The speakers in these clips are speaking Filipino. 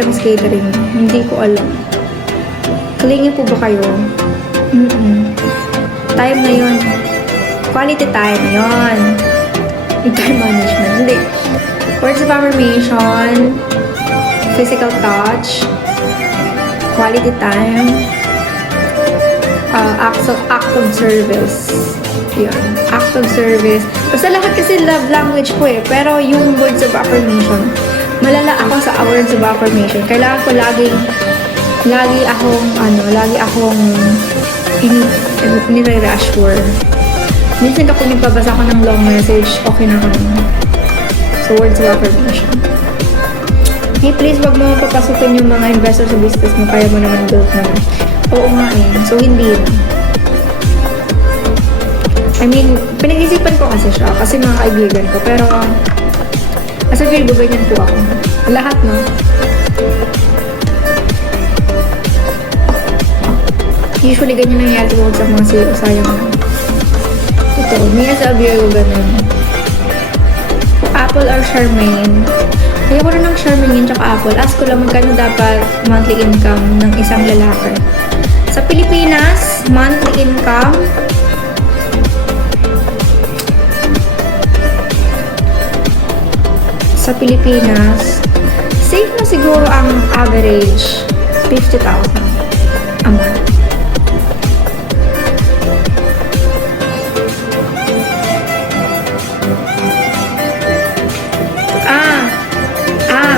Times Catering. Hindi ko alam. Clingy po ba kayo? Time na yun. Quality time. Yun. Yung time management. Hindi. Words of affirmation. Physical touch. Quality time. Act of service. Yun. Act of service. Basta lahat kasi love language ko eh. Pero yung words of affirmation, malala ako sa words of affirmation. Kailangan ko lagi akong nire-reassure. Minsan kapag nagbabasa ko ng long message, okay na ako. So, words of affirmation. Hey, please, wag mo papasukin yung mga investor sa business mo. Kaya mo naman build naman. Oo nga eh. So, hindi. I mean, pinag-isipan ko kasi siya. Kasi mga kaibigan ko. Pero, as a Virgo, ganyan po ako. Lahat, no? Usually, ganyan nangyayari ko sa mga CEO. Sayang na. Ito, may as a Virgo, ganun. Apple or Charmaine. Kaya ko rin ng Charmaine tsaka Apple. Ask ko lang magkano dapat monthly income ng isang lalaki. Sa Pilipinas, monthly income sa Pilipinas, safe na siguro ang average 50,000 a month.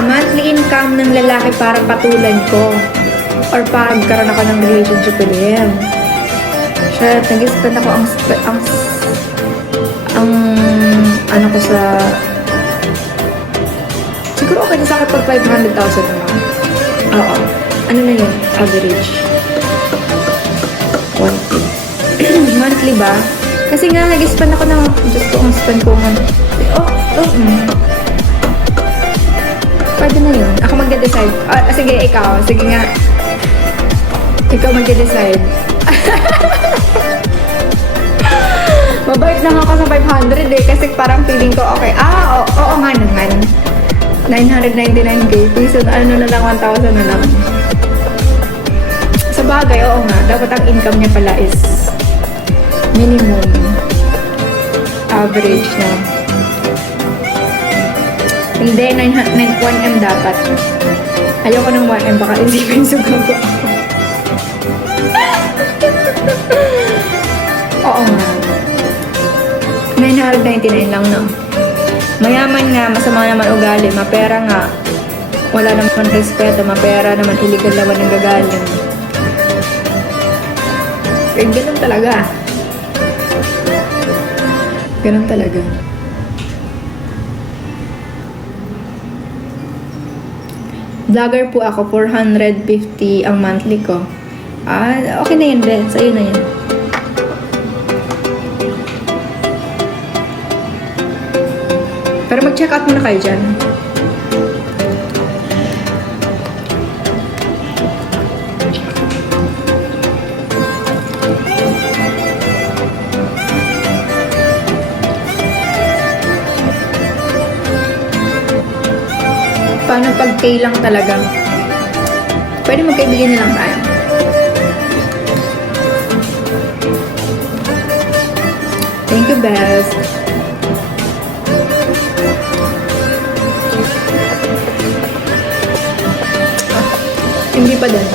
Monthly income ng lalaki para patulan ko or para magkaroon ako ng relationship with him. Siya, nag-spend ako ano ko sa siguro okay na sa akin pag 500,000 naman. Oo. Ano na yun? Average. Monthly ba? Kasi nga, nag-spend ako ng just ko ang spend ko man. Pwede na yun. Ako magde-decide. Sige, ikaw. Sige nga. Ikaw magde-decide. Mabait lang ako sa 500 eh. Kasi parang feeling ko, okay. Oo nga naman. 999k. Peso, ano na lang, 1,000 na lang. Sa bagay, oo nga. Dapat ang income niya pala is minimum. Average na. Hindi, 1M dapat. Ayoko ng 1M, baka isipin sugaw ko ako. Oo nga. 999 lang, no? Mayaman nga, masama naman ugali, mapera nga. Wala naman respeto, mapera naman, illegal naman ang gagaling. Eh, ganun talaga. Ganun talaga. Vlogger po ako, 450 ang monthly ko. Okay na yun, Ben. Sa'yo na yun. Pero mag-check out muna kayo dyan. Paano pag K lang talaga? Pwede magkaibigan na lang tayo. Thank you, best. Hindi pa din.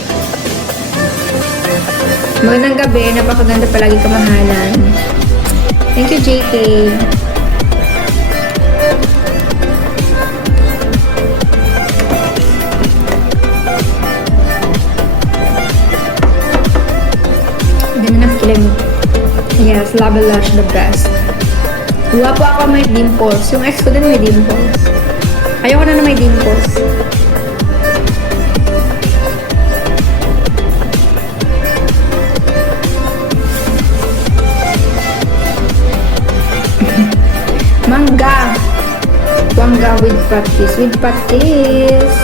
Magandang gabi. Napakaganda palagi kamahalan. Thank you, JK. Yes, Lava Lush the best. Guwapo ako may dimples. Yung ex ko din may dimples. Ayoko na may dimples. Mangga. Mangga with practice. With practice.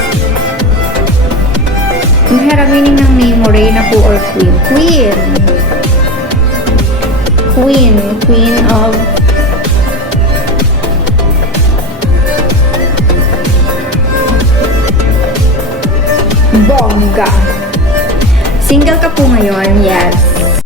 Ang meaning ng name mo, Reyna po or Queen? Queen. Queen of Bongga! Single ka po ngayon, yes.